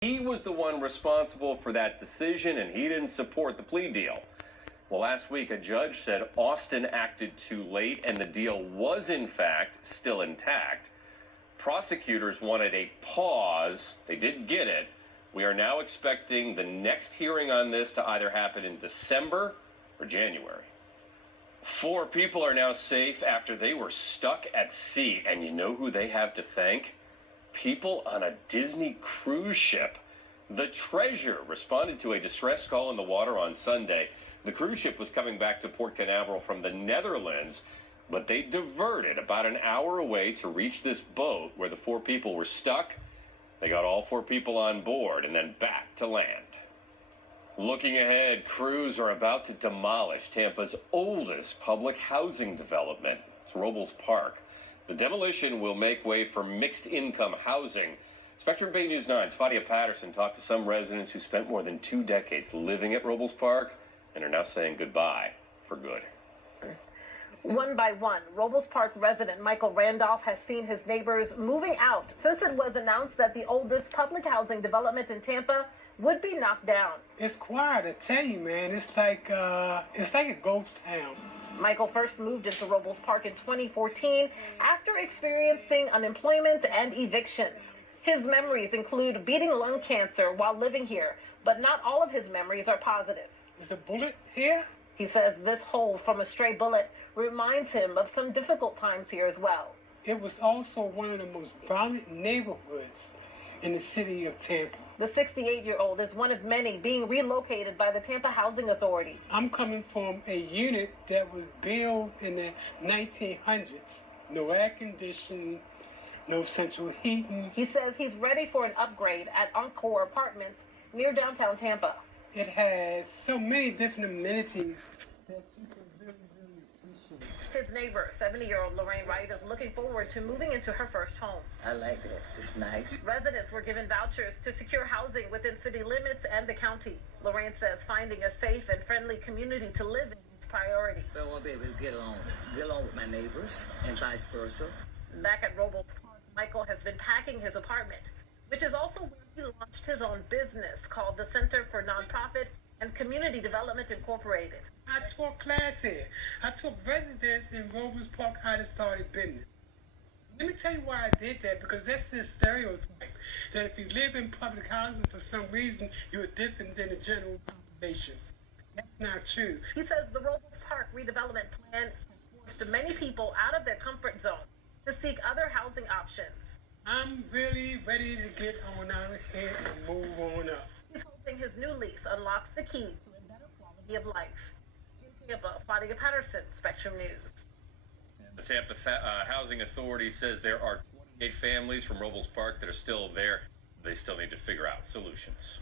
He was the one responsible for that decision, and he didn't support the plea deal. Well, last week, a judge said Austin acted too late, and the deal was, in fact, still intact. Prosecutors wanted a pause. They did get it. We are now expecting the next hearing on this to either happen in December or January. 4 people are now safe after they were stuck at sea, and you know who they have to thank? People on a Disney cruise ship. The Treasure responded to a distress call in the water on Sunday. The cruise ship was coming back to Port Canaveral from the Netherlands, but they diverted about an hour away to reach this boat where the 4 people were stuck. They got all 4 people on board and then back to land. Looking ahead, crews are about to demolish Tampa's oldest public housing development. It's Robles Park. The demolition will make way for mixed-income housing. Spectrum Bay News 9's Fadia Patterson talked to some residents who spent more than 2 decades living at Robles Park and are now saying goodbye for good. One by one, Robles Park resident Michael Randolph has seen his neighbors moving out since it was announced that the oldest public housing development in Tampa would be knocked down. It's quiet, I tell you, man. It's like a ghost town. Michael first moved into Robles Park in 2014 after experiencing unemployment and evictions. His memories include beating lung cancer while living here, but not all of his memories are positive. There's a bullet here? He says this hole from a stray bullet reminds him of some difficult times here as well. It was also one of the most violent neighborhoods in the city of Tampa. The 68-year-old is one of many being relocated by the Tampa Housing Authority. I'm coming from a unit that was built in the 1900s. No air conditioning, no central heating. He says he's ready for an upgrade at Encore Apartments near downtown Tampa. It has so many different amenities that you can really appreciate. His neighbor, 70-year-old Lorraine Wright, is looking forward to moving into her first home. I like this. It's nice. Residents were given vouchers to secure housing within city limits and the county. Lorraine says finding a safe and friendly community to live in is priority. I want to be able to get along with my neighbors and vice versa. Back at Robles Park, Michael has been packing his apartment, which is also where he launched his own business called the Center for Nonprofit and Community Development Incorporated. I taught class here. I taught residents in Robles Park how to start a business. Let me tell you why I did that, because that's this stereotype that if you live in public housing for some reason, you're different than the general population. That's not true. He says the Robles Park redevelopment plan has forced many people out of their comfort zone to seek other housing options. I'm really ready to get on out of here and move on up. He's hoping his new lease unlocks the key to a better quality of life. In Tampa, Fadia Patterson, Spectrum News. The Tampa Housing Authority says there are 28 families from Robles Park that are still there. They still need to figure out solutions.